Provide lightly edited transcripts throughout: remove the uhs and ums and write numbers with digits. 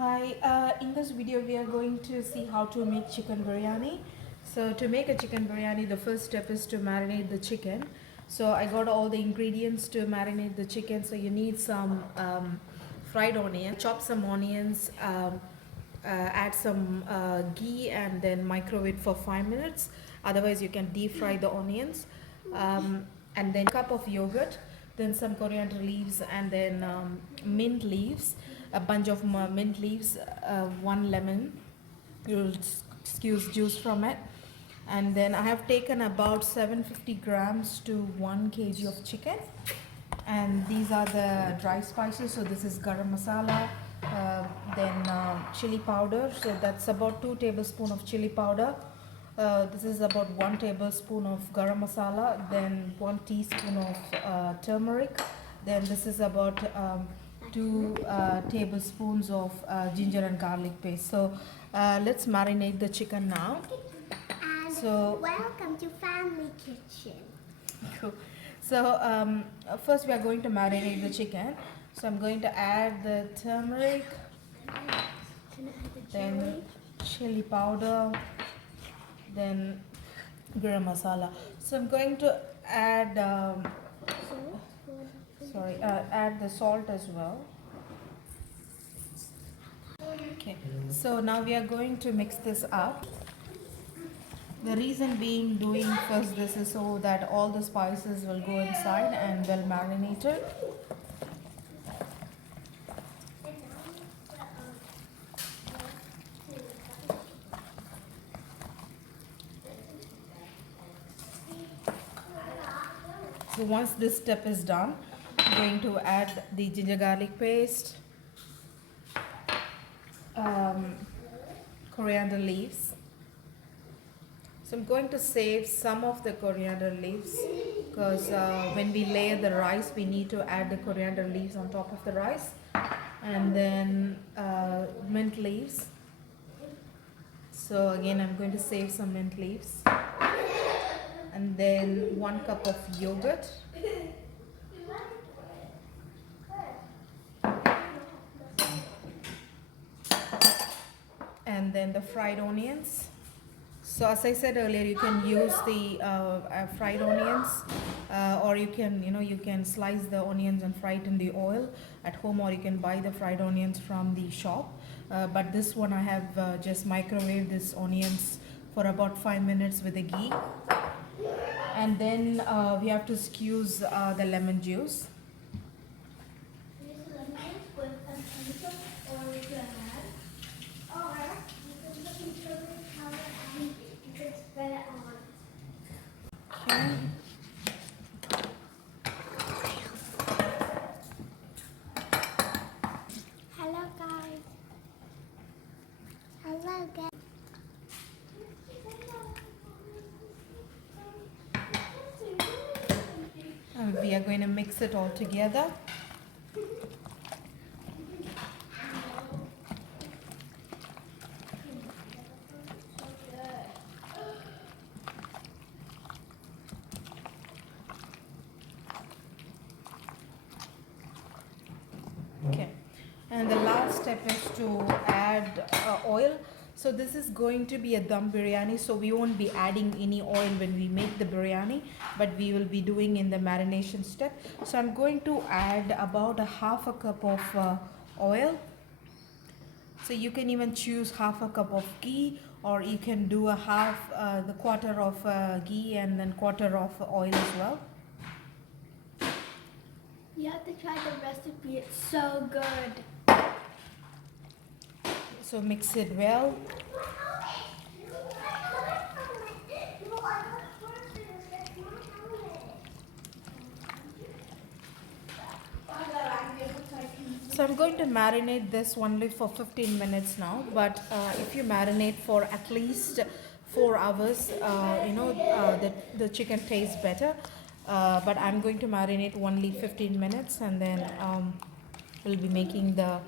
Hi, in this video we are going to see how to make chicken biryani. So to make a chicken biryani, the first step is to marinate the chicken. So I got all the ingredients to marinate the chicken. So you need some fried onion, chop some onions, add some ghee and then microwave for 5 minutes. Otherwise you can deep fry the onions. And then cup of yogurt, then some coriander leaves and then mint leaves, a bunch of mint leaves, one lemon, you'll squeeze juice from it. And then I have taken about 750 grams to 1 kg of chicken, and these are the dry spices. So this is garam masala, then chili powder, so that's about 2 tablespoons of chili powder. This is about 1 tablespoon of garam masala, then 1 teaspoon of turmeric, then this is about 2 tablespoons of ginger and garlic paste. So let's marinate the chicken now. And So welcome to Family Kitchen. cool. So first we are going to marinate the chicken. So I'm going to add the turmeric, then chili powder, then garam masala. So I'm going to add add the salt as well. Okay, so now we are going to mix this up. The reason being doing first this is so that all the spices will go inside and well marinated. So once this step is done, I'm going to add the ginger garlic paste, coriander leaves. So I'm going to save some of the coriander leaves because when we layer the rice, we need to add the coriander leaves on top of the rice. And then mint leaves. So again, I'm going to save some mint leaves. And then 1 cup of yogurt. And then the fried onions. So as I said earlier, you can use the fried onions, or you can slice the onions and fry it in the oil at home, or you can buy the fried onions from the shop. But this one I have just microwaved these onions for about 5 minutes with the ghee. And then we have to squeeze the lemon juice. Okay. Hello guys. Hello guys. And we are going to mix it all together. Okay, and the last step is to add oil. So this is going to be a dum biryani, so we won't be adding any oil when we make the biryani, but we will be doing in the marination step. So I'm going to add about a half a cup of oil. So you can even choose half a cup of ghee, or you can do a half the quarter of ghee and then quarter of oil as well. You have to try the recipe. It's so good. So mix it well. So I'm going to marinate this only for 15 minutes now, but if you marinate for at least 4 hours, the chicken tastes better. But I'm going to marinate only 15 minutes, and then we'll be making the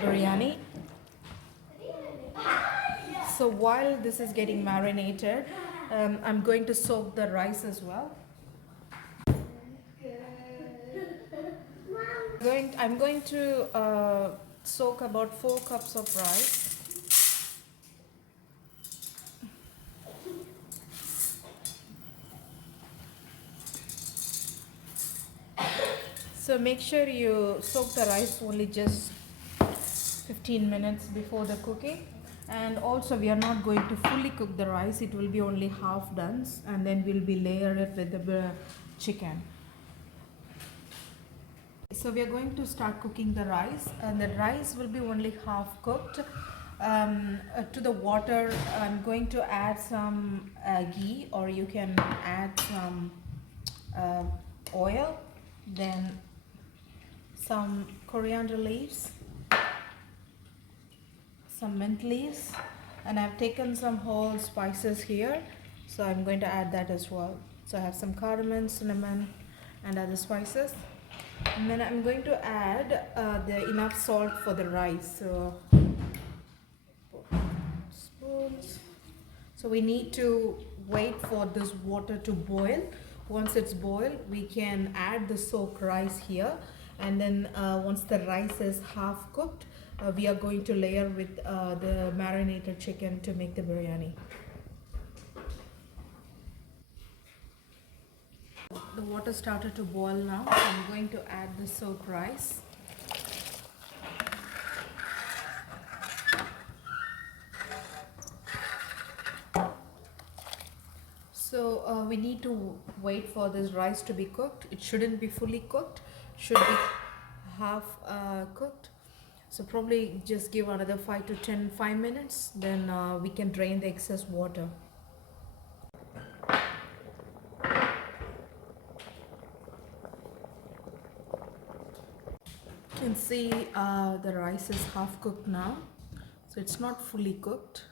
biryani. So while this is getting marinated, I'm going to soak the rice as well. I'm going to soak about 4 cups of rice. So make sure you soak the rice only just 15 minutes before the cooking. And also we are not going to fully cook the rice, it will be only half done, and then we'll be layer it with the chicken. So we are going to start cooking the rice, and the rice will be only half cooked. To the water I'm going to add some ghee, or you can add some oil, then some coriander leaves, some mint leaves, and I've taken some whole spices here, so I'm going to add that as well. So I have some cardamom, cinnamon and other spices, and then I'm going to add the enough salt for the rice. So spoons. So we need to wait for this water to boil. Once it's boiled, we can add the soaked rice here, and then once the rice is half cooked, we are going to layer with the marinated chicken to make the biryani. The water started to boil now, so I'm going to add the soaked rice. So we need to wait for this rice to be cooked. It shouldn't be fully cooked, should be half cooked. So probably just give another 5 minutes, then we can drain the excess water. You can see the rice is half cooked now, so it's not fully cooked.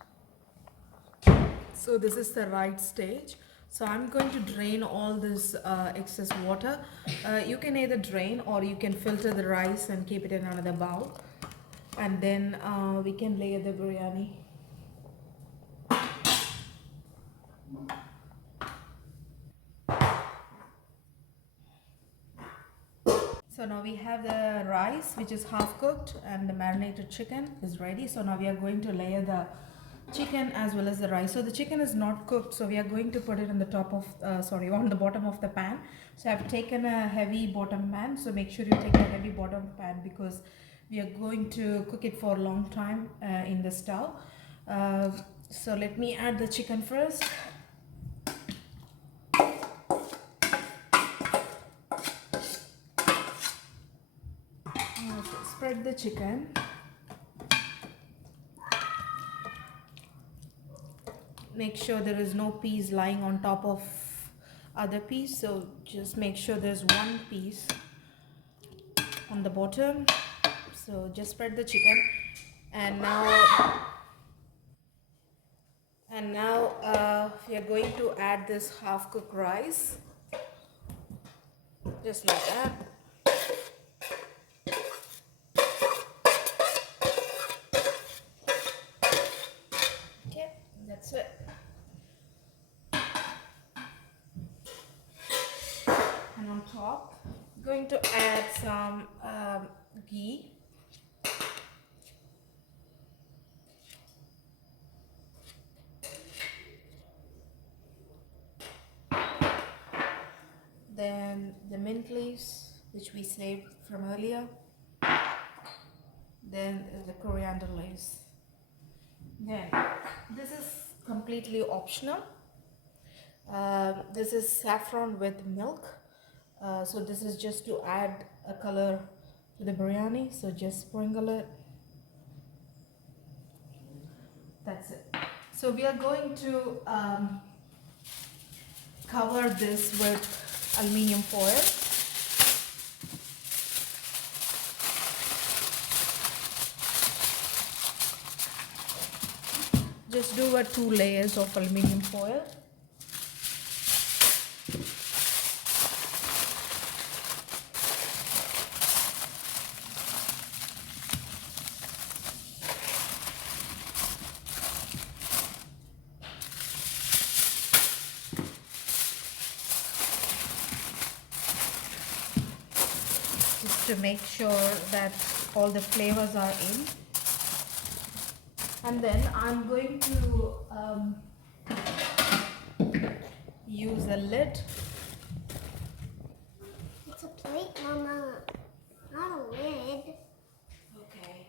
So this is the right stage. So I'm going to drain all this excess water. You can either drain, or you can filter the rice and keep it in another bowl, and then we can layer the biryani. So now we have the rice, which is half cooked, and the marinated chicken is ready. So now we are going to layer the chicken as well as the rice. So the chicken is not cooked, so we are going to put it on the top of on the bottom of the pan. So I've taken a heavy bottom pan, so make sure you take a heavy bottom pan, because we are going to cook it for a long time in the stove. So let me add the chicken first. Spread the chicken. Make sure there is no piece lying on top of other piece, so just make sure there's one piece on the bottom. So just spread the chicken, and now we are going to add this half cooked rice, just like that. Okay, that's it. And on top, going to add some ghee. Then the mint leaves, which we saved from earlier. Then the coriander leaves. Then this is completely optional. This is saffron with milk. So this is just to add a color to the biryani. So just sprinkle it. That's it. So we are going to cover this with aluminium foil. Just do 2 layers of aluminium foil. Just to make sure that all the flavors are in. And then I'm going to use a lid. It's a plate, Mama, not a lid. Okay.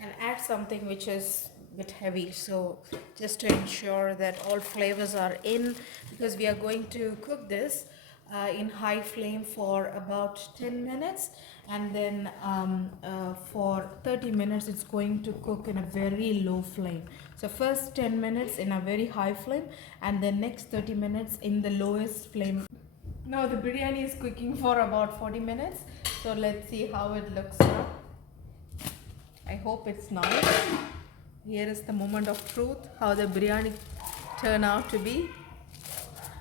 And add something which is a bit heavy, so just to ensure that all flavors are in, because we are going to cook this in high flame for about 10 minutes, and then for 30 minutes it's going to cook in a very low flame. So first 10 minutes in a very high flame, and then next 30 minutes in the lowest flame. Now the biryani is cooking for about 40 minutes, so let's see how it looks now. I hope it's nice. Here is the moment of truth, how the biryani turn out to be.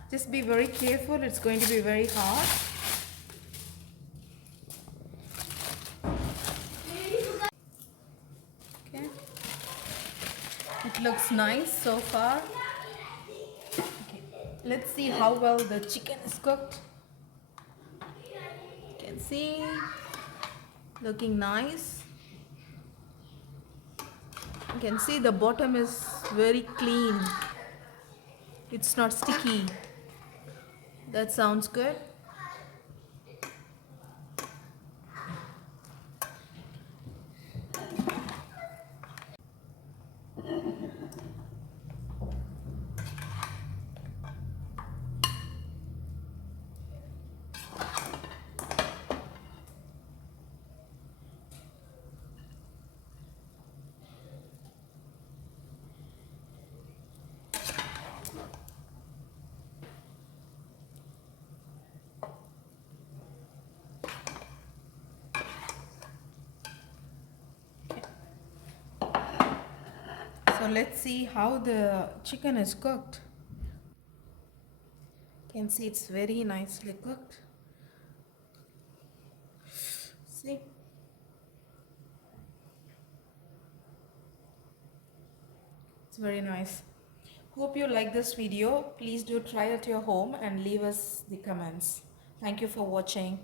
Just be very careful, it's going to be very hard. Okay. It looks nice so far. Okay. Let's see how well the chicken is cooked. You can see, looking nice. You can see the bottom is very clean. It's not sticky. That sounds good. So let's see how the chicken is cooked. You can see it's very nicely cooked. See? It's very nice. Hope you like this video. Please do try it at your home and leave us the comments. Thank you for watching.